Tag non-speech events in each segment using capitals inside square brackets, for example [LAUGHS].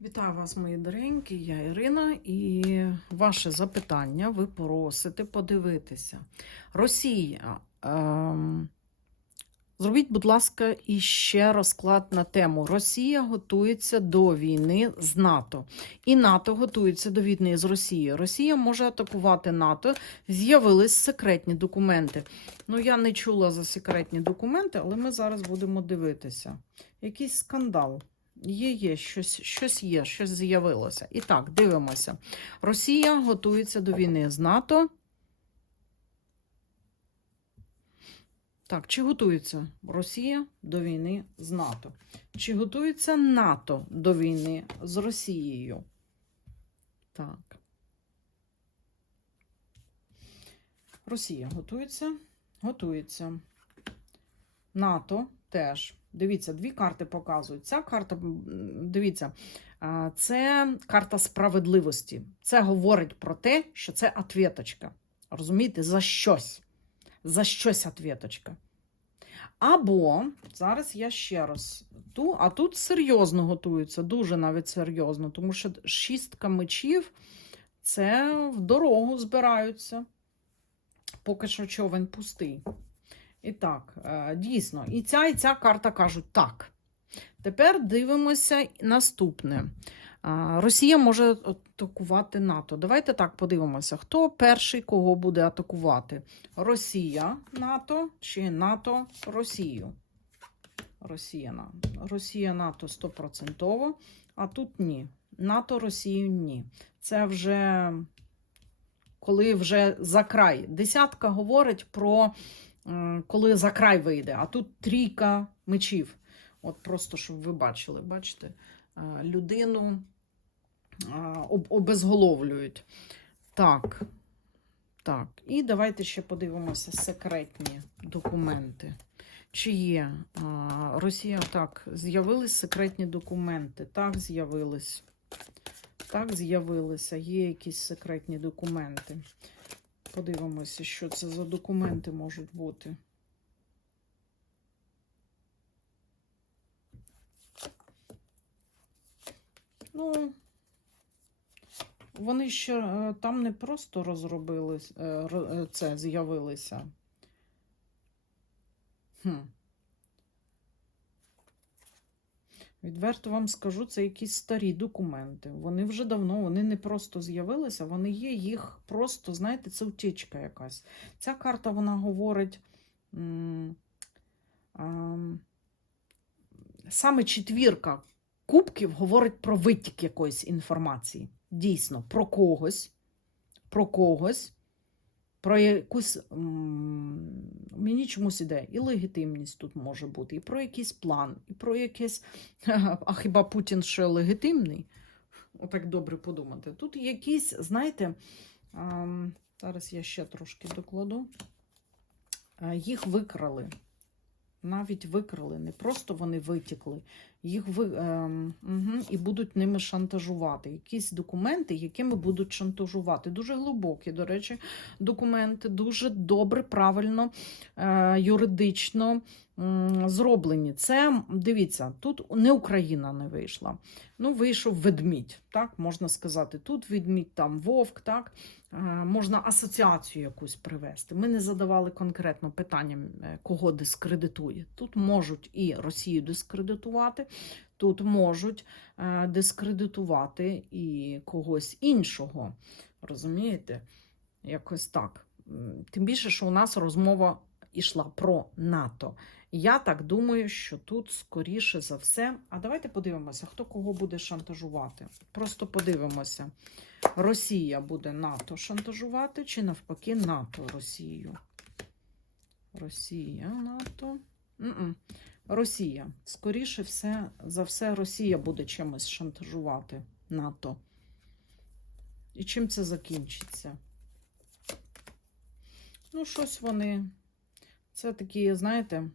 Вітаю вас, мої доренькі, я Ірина, і ваше запитання ви просите подивитися. Росія. Ем, зробіть, будь ласка, іще розклад на тему. Росія готується до війни з НАТО. І НАТО готується до війни з Росією. Росія може атакувати НАТО. З'явились секретні документи. Ну, я не чула за секретні документи, але ми зараз будемо дивитися. Якийсь скандал. Є, є, щось, щось є, щось з'явилося. І так, дивимося. Росія готується до війни з НАТО. Так, чи готується Росія до війни з НАТО? Чи готується НАТО до війни з Росією? Так. Росія готується? Готується. НАТО теж. Дивіться, дві карти показують. Ця карта, дивіться, це карта справедливості. Це говорить про те, що це ответочка. Розумієте, за щось. За щось ответочка. Або зараз я ще раз ту, а тут серйозно готуються, дуже навіть серйозно, тому що шістка мечів це в дорогу збираються. Поки що човен пустий. І так, е, дійсно, і ця, і ця карта кажуть так. Тепер дивимося наступне. Росія може атакувати НАТО. Давайте так подивимося, хто перший кого буде атакувати? Росія НАТО чи НАТО Росію? Росія, На- Росія НАТО 100%, а тут ні. НАТО Росію ні. Це вже коли вже за край. Десятка говорить про коли за край вийде, а тут трійка мечів. От просто щоб ви бачили, бачите, е, людину обезголовлюють. Так. Так, і давайте ще подивимося секретні документи. Чи є Росія так, з'явились секретні документи? Так, з'явились. Так, з'явилися. Є якісь секретні документи. Подивимося, що це за документи можуть бути. Ну, вони ще е, там не просто розробили е, е, це, з'явилися. Хм. Відверто вам скажу, це якісь старі документи. Вони вже давно, вони не просто з'явилися, вони є, їх просто, знаєте, це утічка якась. Ця карта, вона говорить. Саме четвірка кубків говорить про витік якоїсь інформації. Дійсно, про когось, про когось, про якусь. Мені чомусь іде і легітимність тут може бути, і про якийсь план, і про якесь. [LAUGHS] А хіба Путін ще легітимний? Отак добре подумати. Тут якісь, знаєте, зараз я ще трошки докладу. А, Їх викрали. Навіть викрали, не просто вони витікли, їх ви, угу, і будуть ними шантажувати. Якісь документи, якими будуть шантажувати. Дуже глибокі, до речі, документи, дуже добре, правильно, е, юридично зроблені. Це, дивіться, тут не Україна не вийшла. Ну, вийшов ведмідь, так, можна сказати. Тут ведмідь, там вовк, так. Можна асоціацію якусь привести. Ми не задавали конкретно питання, е, кого дискредитує. Тут можуть і Росію дискредитувати, тут можуть е, дискредитувати і когось іншого. Розумієте? Якось так. Тим більше, що у нас розмова йшла про НАТО. Я так думаю, що тут скоріше за все. А давайте подивимося, хто кого буде шантажувати. Просто подивимося. Росія буде НАТО шантажувати, чи навпаки НАТО Росію? Росія, НАТО. М-м. Росія. Скоріше все, за все, Росія буде чимось шантажувати НАТО. І чим це закінчиться? Ну, щось вони. Це такі, знаєте,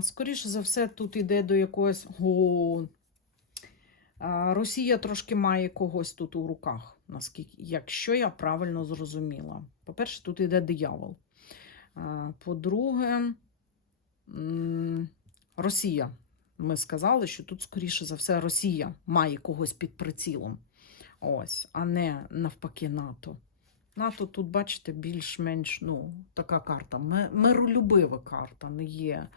скоріше за все, тут йде до якогось. О, Росія трошки має когось тут у руках, наскільки, якщо я правильно зрозуміла. По-перше, тут йде диявол. По-друге, Росія Ми сказали, що тут, скоріше за все, Росія має когось під прицілом. Ось, а не навпаки НАТО. НАТО тут, бачите, більш-менш ну, така карта. Миролюбива карта не є.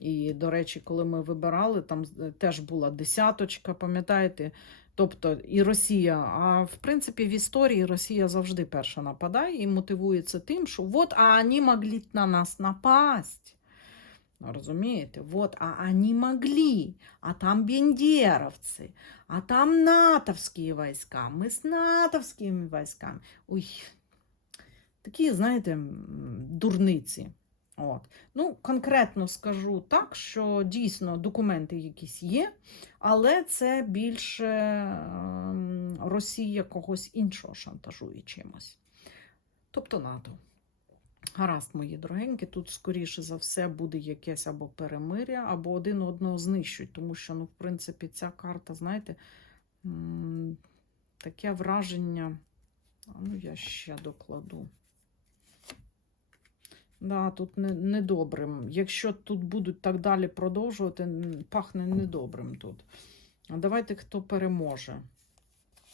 І, до речі, коли ми вибирали, там е, теж була десяточка, пам'ятаєте? Тобто і Росія, а в принципі в історії Росія завжди перша нападає і мотивується тим, що от а вони могли на нас напасть. Розумієте? Вот, а они могли, а там бендеровцы, а там натовские войска, мы с натовскими войсками. Ой, такі, знаєте, дурниці. От. Ну, конкретно скажу так, що дійсно документи якісь є, але це більше ем, Росія когось іншого шантажує чимось. Тобто НАТО. Гаразд, мої дорогенькі, тут, скоріше за все, буде якесь або перемиря, або один одного знищують, тому що, ну, в принципі, ця карта, знаєте, таке враження. Ну, я ще докладу. Да, тут не, недобрим. Якщо тут будуть так далі продовжувати, пахне недобрим тут. А давайте хто переможе.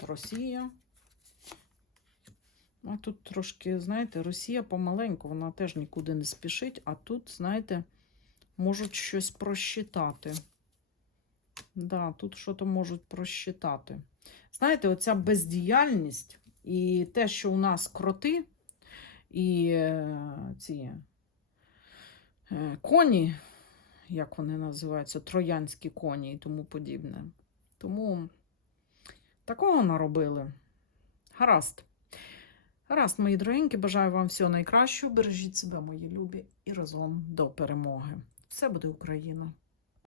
Росія. А тут трошки, знаєте, Росія помаленьку, вона теж нікуди не спішить, а тут, знаєте, можуть щось просчитати. Да, тут щось можуть просчитати. Знаєте, оця бездіяльність і те, що у нас кроти і е, ці е, коні, як вони називаються, троянські коні і тому подібне. Тому такого наробили. Гаразд. Гаразд, мої дорогенькі, бажаю вам всього найкращого. Бережіть себе, мої любі, і разом до перемоги. Все буде Україна!